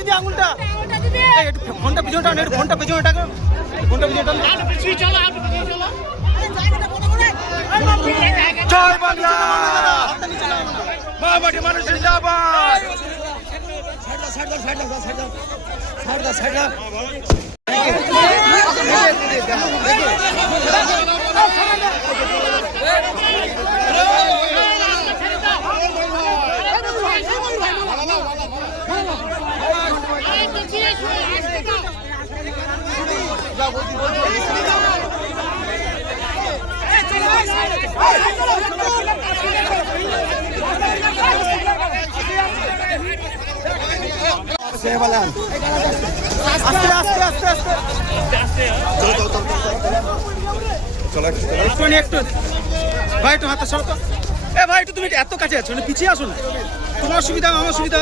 দিদি আঙুলটা একটু ফোনটা পিছনে টান, একটু ফোনটা পিছনে টান, ফোনটা পিছনে টান। জয় বাংলা, মা মাটি মানুষের জিন্দাবাদ। আস্তে আস্তে আস্তে আস্তে একটু একটু ভাই, একটু হাতে সরো তো। এ ভাই, একটু তুমি এত কাছে আছো, পিছিয়ে আসো না। তোমার সুবিধা আমার সুবিধা।